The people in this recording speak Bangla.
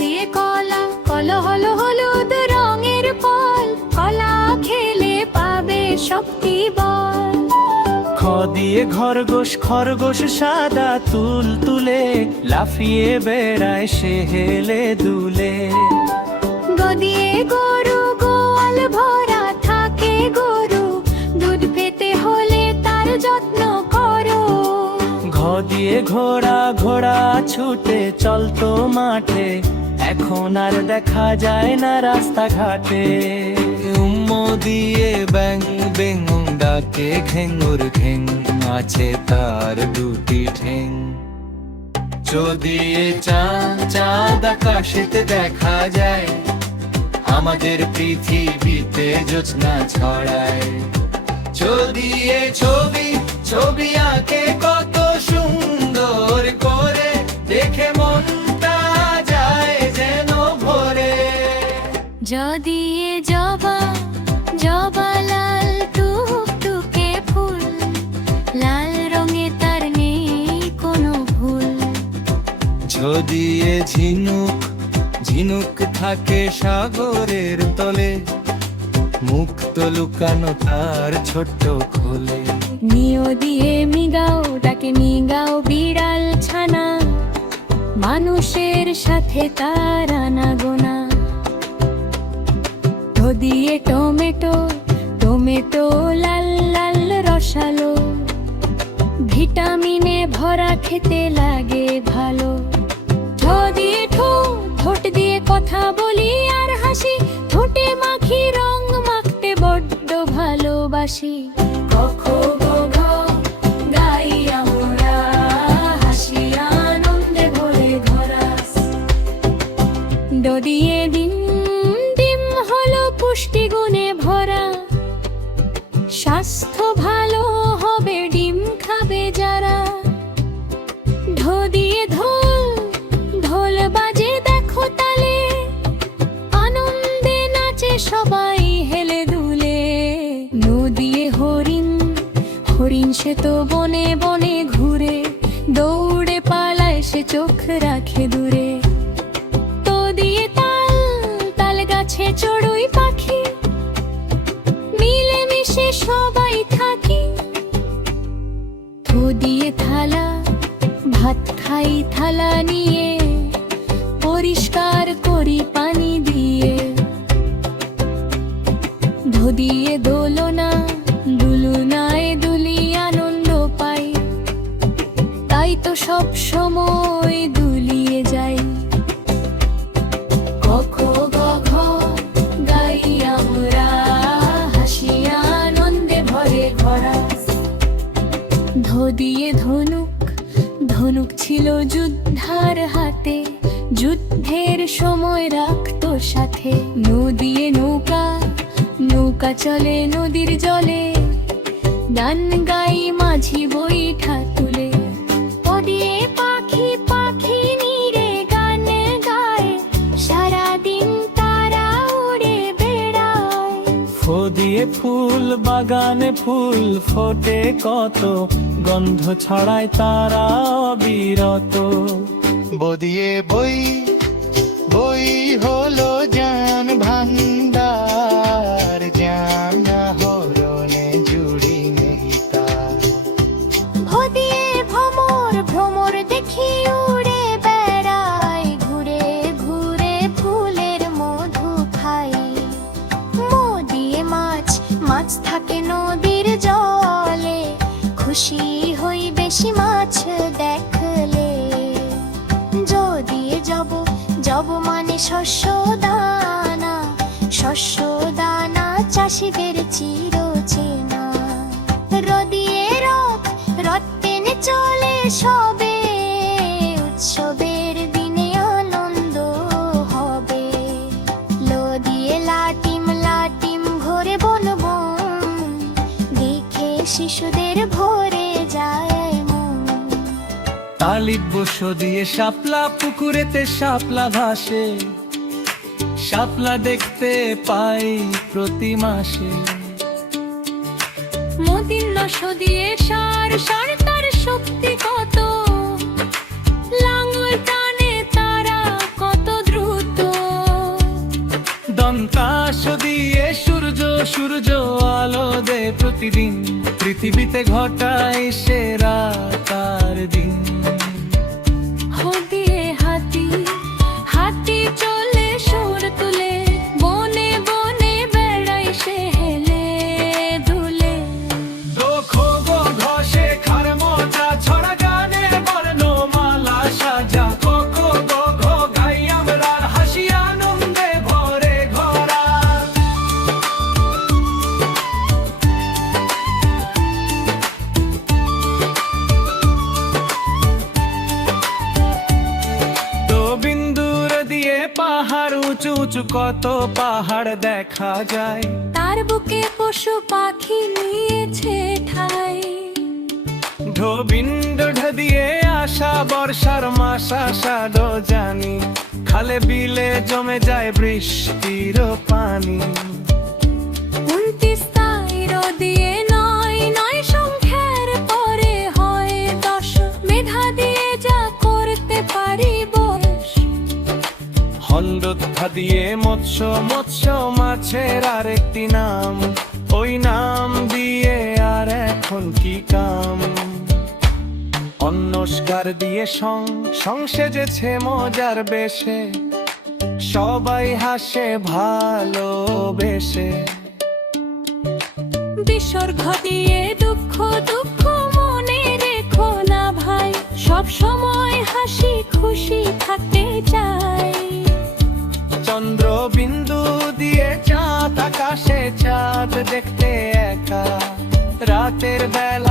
দিয়ে কলা, কলা হলো হলুদ রঙের ফল, কলা খেলে পাবে শক্তি বল। খ দিয়ে খরগোশ, খরগোশ সাদা তুল তুলে, লাফিয়ে বেড়ায় সে হেলে দুলে। গ দিয়ে গরু, গোয়াল ভরা থাকে গরু, দুধ পেতে হলে তার যত্ন করো। ঘ দিয়ে ঘোড়া, ঘোড়া ছুটে চলতো মাঠে, এখন আর দেখা যায় না রাস্তাঘাটে। উম্ম দিয়ে ব্যাং বেং ডাকে, ঘেঙ্গুর ঘেং আছে তার দুটি ঠেং। যদি চাঁদ, চাঁদ আকাশেতে দেখা যায়, আমাদের পৃথিবীতে জ্যোৎস্না ছড়ায়। যদি ছবি, ছবি আঁকে কত সুন্দর করে, দেখে মনটা যায় যেন ভরে। যদি জবা, জবা লাল টুকটুকে ফুল, লাল রঙে তার নেই কোনো ভুল। যদি ঝিনুক, ঝিনুক থাকে সাগরের তলে, মুক্ত লুকানো তার ছোট্ট খোলে। নিও দিয়ে মিগাও, ডাকে মিগাও বিড়াল ছানা, মানুষের সাথে তার আনাগোনা। টো দিয়ে টমেটো, টমেটো লাল লাল রসালো, ভিটামিনে ভরা খেতে লাগে ভালো। ঠো দিয়ে ঠো, ঠোঁট দিয়ে কথা বলি আর হাসি, ঠোঁটে মাখি রং মাখতে বড্ড ভালোবাসি। কখো গো ঘ, গাই আমরা হাসি আনন্দে ভরে ঘরাস। ড দিয়ে ডিম, ডিম হলো পুষ্টি গুণে ভরা, স্বাস্থ্য ভালো হবে ডিম খাবে যারা। ঢো দিয়ে ঢোল, ঢোল বাজে দেখো তালে, আনন্দে নাচে সবাই হেলে দুলে। নো দিয়ে হরিণ, হরিণ সে তো বনে বনে ঘুরে, দৌড়ে পালায় সে চোখ রাখে দূরে। তো দিয়ে তাল, তাল গাছে চড়ুই পাখি, মিলে মিশে সবাই থাকি। থো দিয়ে থালা, ভাত খাই থালা নিয়ে, পরিষ্কার করি পানি দিয়ে। ধো দিয়ে দোলনা, দুলনায় দুলি আনন্দ পাই, তাই তো সব সময় দুলিয়ে যাই। কখো গ ঘ, গাই আমরা হাসি আনন্দে ভরে ঘরাস। ধো দিয়ে ধনুক, ধনুক ছিল যুদ্ধার হাতে, যুদ্ধের সময় রাখতো সাথে। নো দিয়ে নৌকা, নৌকা চলে নদীর জলে, গান গাই মাঝি বৈঠা তুলে। ও দিয়ে পাখি, পাখি নীরে গান গায়, সারাদিন তারা উড়ে বেড়ায়। ফো দিয়ে ফুল, বাগানে ফুল ফোটে কত, গন্ধ ছড়ায় তারা অবিরত। বো দিয়ে বই, বই হলো জ্ঞান ভান্ডার, জ্ঞান হরণে জুড়ি নেই তার। ভো দিয়ে ভ্রমর, ভ্রমর দেখি উড়ে বেড়ায়, ঘুরে ঘুরে ফুলের মধু খাই। মো দিয়ে মাছ, মাছ থাকে নদীর জলে, খুশি হই বেশি মাছ দেখলে। যদি জব, জব মানে শস্য দানা, শস্য দানা চাষিদের চির চেনা। র দিয়ে রথ, রথ টেনে চলে সবে, উৎসবের দিনে আনন্দ হবে। লো দিয়ে লাটিম, লাটিম ঘোরে বন বন, দেখে শিশুদের ভরে যায় মন। তালিব বস দিয়ে শাপলা, পুকুরেতে শাপলা ভাসে, শাপলা দেখতে পাই প্রতি মাসে। মতির নশ দিয়ে সার, সার তার সূর্য আলো দেয় প্রতিদিন, পৃথিবীতে ঘটায় সে রাত আর দিন। দিয়ে হাতি হাতি চলে সুর তুলে, বনে বনে বেড়াই সে হেলে দুলে। দোখো গো ঘষে খার মোজা ছড়া গানে বর্ণমালা সাজা, কোকো গো ঘো গাই আমরা হাসি আনন্দে ভরে ঘরা। তো বিন্দুর দিয়ে পাহাড় উঁচু উঁচু কত পাহাড় দেখা যায়, তার বুকে পশু পাখি নিয়েছে ঠাই। ঢোবিন্দ দিয়ে আসা বর্ষার মাস আষাঢ় জানি, খালে বিলে জমে যায় বৃষ্টির পানি। 29 তাইর দিয়ে নয় নয় সংখ্যার পরে হয় 10, মেধা দিয়ে যা করতে পারি বস। হন্দোত্থা দিয়ে মৎস্য, মৎস্য মাছের আরেকটি নাম, ওই নাম দিয়ে আর এখন কি কাম। অন্নস্কার দিয়ে সং সেজেছে মজার বেশে, সবাই হাসে ভালোবেসে। বিসর্গ দিয়ে দুঃখ দুঃখ মনে রেখো না ভাই, সব সময় হাসি খুশি থাকতে চাই। চন্দ্র বিন্দু দিয়ে চাঁদ আকাশে চাঁদ দেখতে একা, রাতের বেলা